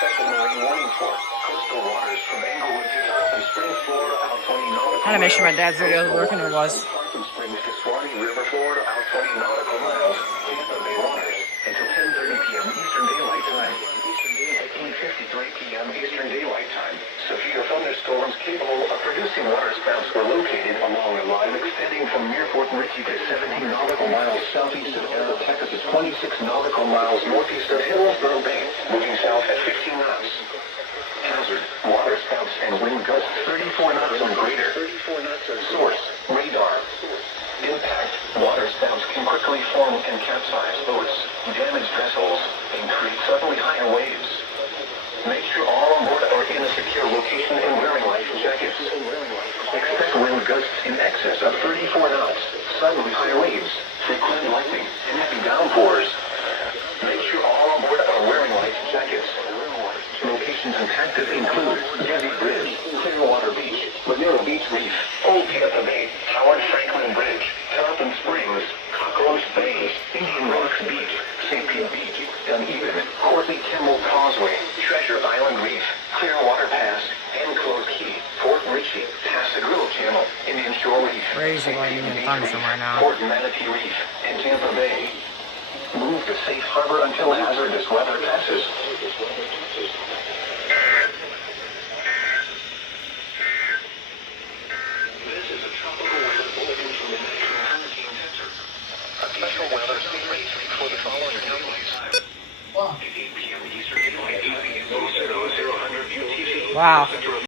special marine warning for coastal waters from Englewood to Tarpon Springs, Florida, out 20 nautical miles. I had to make sure my dad's video was working. It was. Tarpon Springs to Swanee River, Florida, out 20 nautical miles. Tampa Bay waters until 10:30 p.m. Eastern Daylight Time. At 8:53 p.m. Eastern Daylight Time, severe thunderstorms capable of producing waterspouts were located along a line extending from near Fort Ritchie to 17 nautical miles southeast of Arrow, Texas, to 26 nautical miles northeast of Hillsborough Bay, moving south at 15 knots. Hazard, waterspouts and wind gusts 34 knots or greater. Source, radar. Impact, waterspouts can quickly form and capsize boats, damage vessels, and create suddenly higher waves. Make sure all on board are in a secure location and wearing life jackets. Expect wind gusts in excess of 34 knots, suddenly higher waves, frequent lightning, and heavy downpours. Make sure all on board are wearing life jackets. Locations impacted include Yazzie Bridge, Clearwater Beach, Manila Beach Reef, Old Tampa Bay, Howard Franklin Bridge, Tarpon Springs, Cockroach Bay, Indian Rocks Beach, St. Pete Beach, Uneven, Courtney Kimball Causeway, Treasure Island Reef, Clearwater Pass, Enclosed Key, Fort Ritchie, Pascagoula Channel, Indian Shore Reef, Crazy lightning and thunder right now. Fort Manatee Reef, and Tampa Bay. Move to safe harbor until hazardous weather passes. This is a tropical weather bulletin from the National Hurricane Center. A special weather rates for the following counties. At 8 p.m. Eastern Daylight Time, 0000 UTC. Wow.